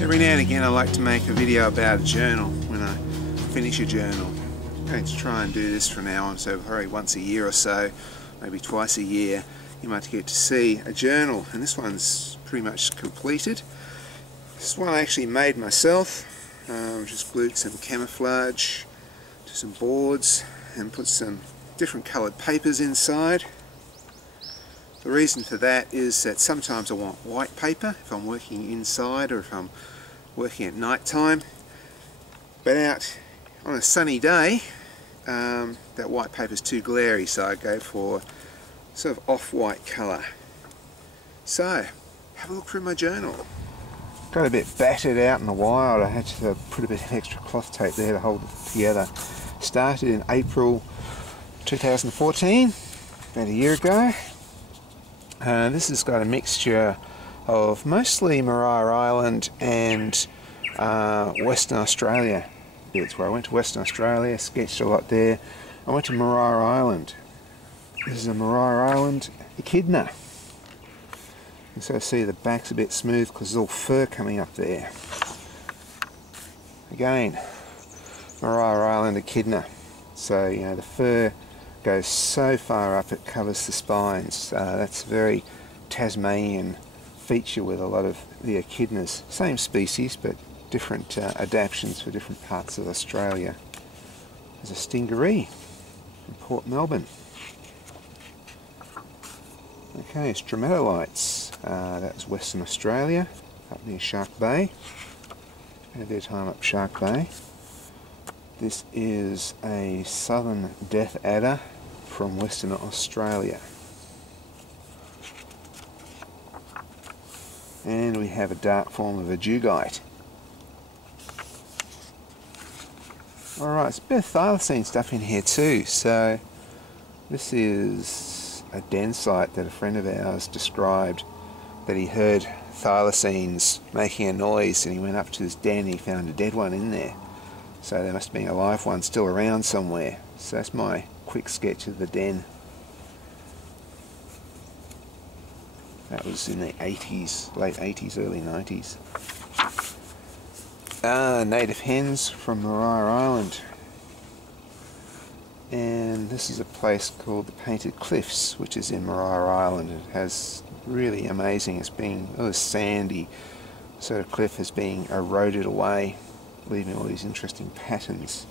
Every now and again I like to make a video about a journal when I finish a journal. I'm going to try and do this from now on, so probably once a year or so, maybe twice a year, you might get to see a journal. And this one's pretty much completed. This one I actually made myself. Just glued some camouflage to some boards and put some different coloured papers inside. The reason for that is that sometimes I want white paper if I'm working inside or if I'm working at night time, but out on a sunny day that white paper is too glary, so I go for sort of off-white colour. So have a look through my journal. Got a bit battered out in the wild. I had to put a bit of extra cloth tape there to hold it together. Started in April 2014, about a year ago. This has got a mixture of mostly Maria Island and Western Australia bits, where I went to Western Australia, sketched a lot there. I went to Maria Island. This is a Maria Island echidna. You sort of see the back's a bit smooth because there's all fur coming up there. Again, Maria Island echidna. So, you know, the fur goes so far up it covers the spines. That's a very Tasmanian feature with a lot of the echidnas. Same species but different adaptations for different parts of Australia. There's a stingaree from Port Melbourne. Okay, stromatolites. That's Western Australia, up near Shark Bay. Spent a bit of time up Shark Bay. This is a southern death adder from Western Australia. And we have a dark form of a dugite. Alright, there's a bit of thylacine stuff in here too. So this is a den site that a friend of ours described, that he heard thylacines making a noise, and he went up to this den and he found a dead one in there. So there must have been a live one still around somewhere. So that's my quick sketch of the den. That was in the 80s, late 80s, early 90s. Native hens from Maria Island. And this is a place called the Painted Cliffs, which is in Maria Island. It has really amazing, it's being, oh, sandy sort of cliff is being eroded away, leaving all these interesting patterns.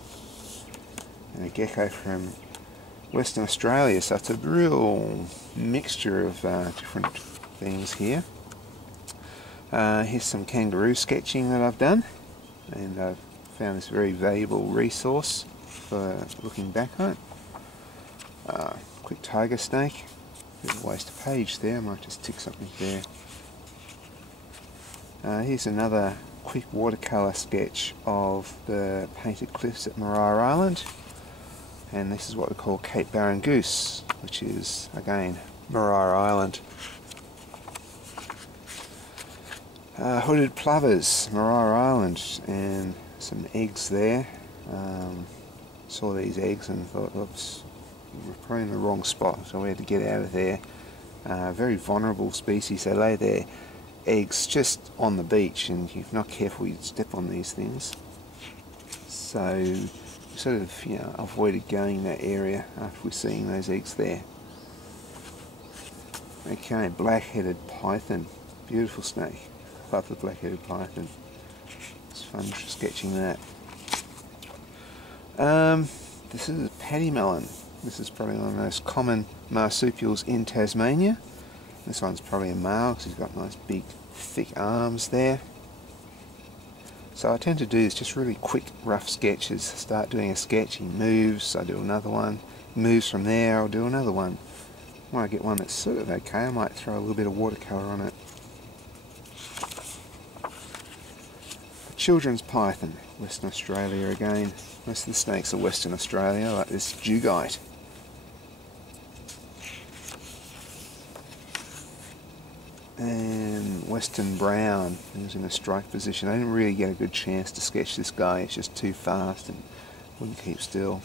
And a gecko from Western Australia, so it's a real mixture of different things here. Here's some kangaroo sketching that I've done, and I've found this very valuable resource for looking back on it. Quick tiger snake, bit of a waste of page there, I might just tick something there. Here's another quick watercolour sketch of the Painted Cliffs at Maria Island, and this is what we call Cape Barren Goose, which is again Maria Island. Hooded plovers, Maria Island, and some eggs there. Saw these eggs and thought, oops, we're probably in the wrong spot, so we had to get out of there. Very vulnerable species. They lay their eggs just on the beach, and if you're not careful you'd step on these things. So sort of, you know, avoided going that area after we're seeing those eggs there. Okay, black-headed python, beautiful snake. Love the black-headed python. It's fun sketching that. This is a paddy melon. This is probably one of the most common marsupials in Tasmania. This one's probably a male because he's got nice big thick arms there. So I tend to do is just really quick rough sketches. Start doing a sketch, he moves, I do another one, moves from there, I'll do another one. When I get one that's sort of okay, I might throw a little bit of watercolour on it. A children's python, Western Australia again. Most of the snakes are Western Australia, like this dugite. And Western brown, who's in a strike position. I didn't really get a good chance to sketch this guy, it's just too fast and wouldn't keep still.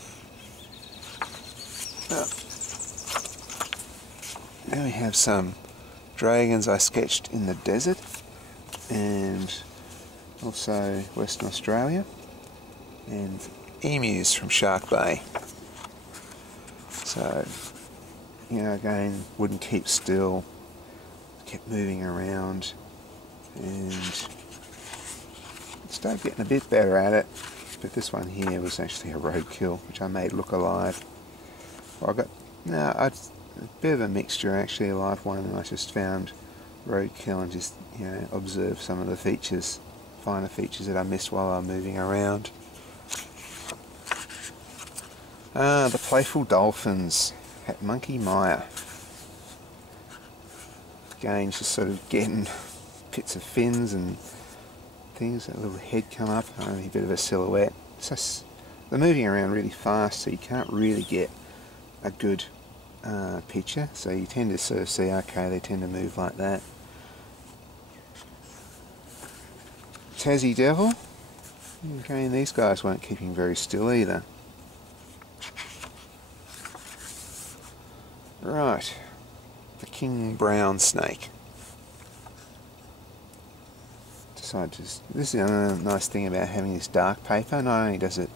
Now we have some dragons I sketched in the desert, and also Western Australia, and emus from Shark Bay. So, you know, again, wouldn't keep still, kept moving around, and started getting a bit better at it. But this one here was actually a roadkill, which I made look alive. Well, a bit of a mixture, actually, a live one, and I just found roadkill and just, you know, observed some of the features, finer features that I missed while I'm moving around. The playful dolphins at Monkey Mire. Again, just sort of getting bits of fins and things, that little head come up, only a bit of a silhouette. So they're moving around really fast, so you can't really get a good picture, so you tend to sort of see, okay, they tend to move like that. Tassie devil. Okay, and these guys weren't keeping very still either. Right, the king brown snake. This is another nice thing about having this dark paper. Not only does it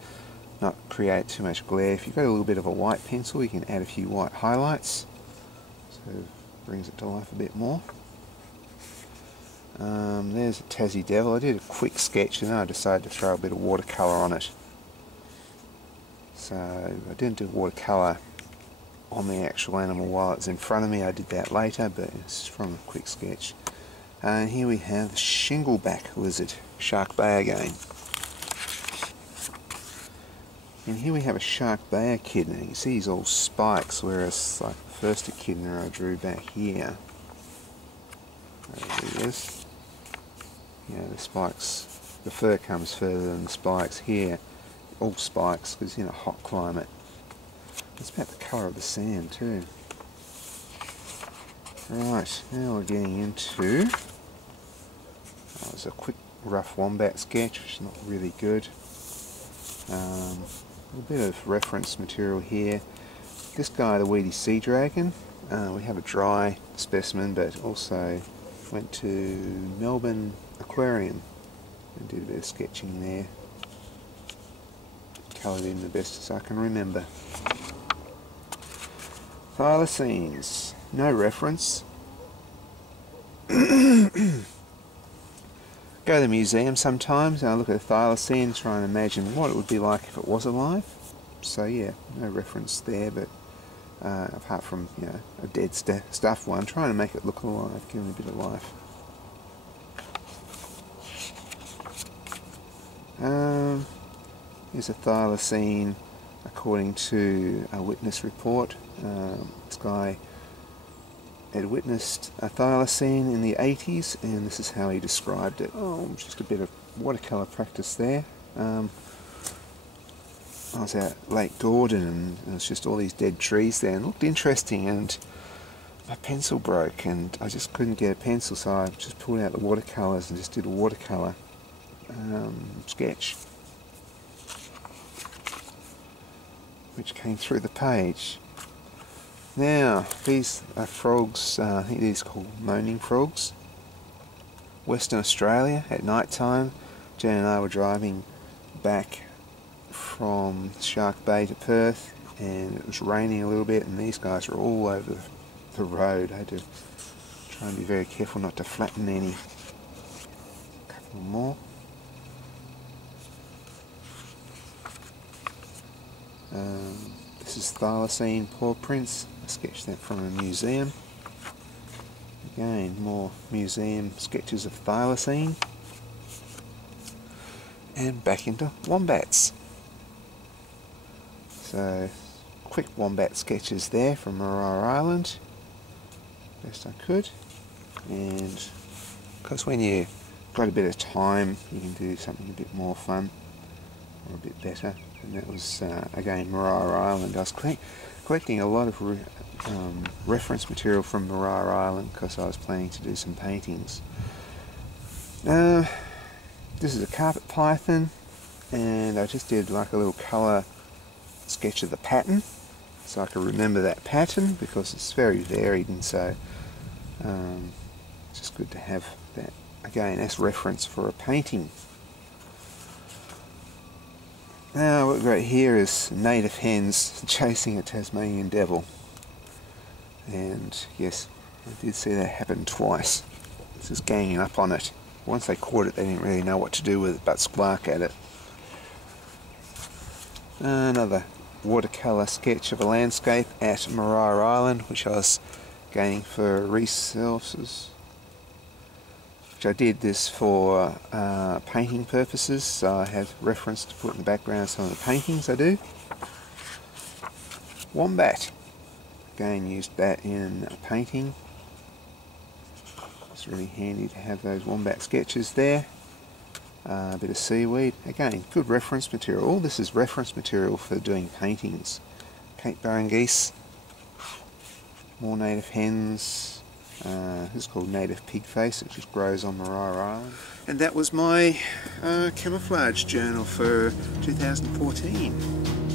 not create too much glare, if you've got a little bit of a white pencil, you can add a few white highlights, so it brings it to life a bit more. There's a Tassie devil. I did a quick sketch and then I decided to throw a bit of watercolour on it. So I didn't do watercolour on the actual animal while it's in front of me. I did that later, but it's from a quick sketch. And here we have the shingleback lizard, Shark Bay again. And here we have a Shark Bay echidna. You can see he's all spikes, whereas like the first echidna I drew back here, there he is. You know, the spikes, the fur comes further than the spikes. Here, all spikes, because it's in a hot climate. It's about the colour of the sand too. Right, now we're getting into, that was a quick rough wombat sketch, which is not really good. A bit of reference material here. This guy, the weedy sea dragon, we have a dry specimen, but also went to Melbourne Aquarium and did a bit of sketching there. Coloured in the best as I can remember. Thylacines, no reference. Go to the museum sometimes and I look at a thylacine and try and imagine what it would be like if it was alive. So yeah, no reference there, but apart from, you know, a dead stuffed one, trying to make it look alive, give it a bit of life. Here's a thylacine according to a witness report. This guy had witnessed a thylacine in the 80s, and this is how he described it. Oh, just a bit of watercolour practice there. I was at Lake Gordon and there was just all these dead trees there and it looked interesting, and my pencil broke and I just couldn't get a pencil, so I just pulled out the watercolours and just did a watercolour sketch, which came through the page. Now, these are frogs, I think these are called moaning frogs. Western Australia at night time. Jan and I were driving back from Shark Bay to Perth and it was raining a little bit and these guys were all over the road. I had to try and be very careful not to flatten any. A couple more. This is thylacine paw prints. I sketched that from a museum. Again, more museum sketches of thylacine. And back into wombats. So, quick wombat sketches there from Marar Island. Best I could. And, because when you've got a bit of time, you can do something a bit more fun. Or a bit better. And that was, again, Marar Island. I was collecting a lot of reference material from Marar Island because I was planning to do some paintings. This is a carpet python, and I just did like a little colour sketch of the pattern so I can remember that pattern because it's very varied, and so it's just good to have that again as reference for a painting. Now what we've got here is native hens chasing a Tasmanian devil, and yes, I did see that happen twice. It's just ganging up on it. Once they caught it, they didn't really know what to do with it but squawk at it. Another watercolour sketch of a landscape at Maria Island, which I was going for resources, which I did this for painting purposes, so I have reference to put in the background some of the paintings I do. Wombat, again used that in a painting. It's really handy to have those wombat sketches there. A bit of seaweed, again good reference material. All this is reference material for doing paintings. Cape Barren geese, more native hens. This is called native pig face, it just grows on Maria Island. And that was my camouflage journal for 2014.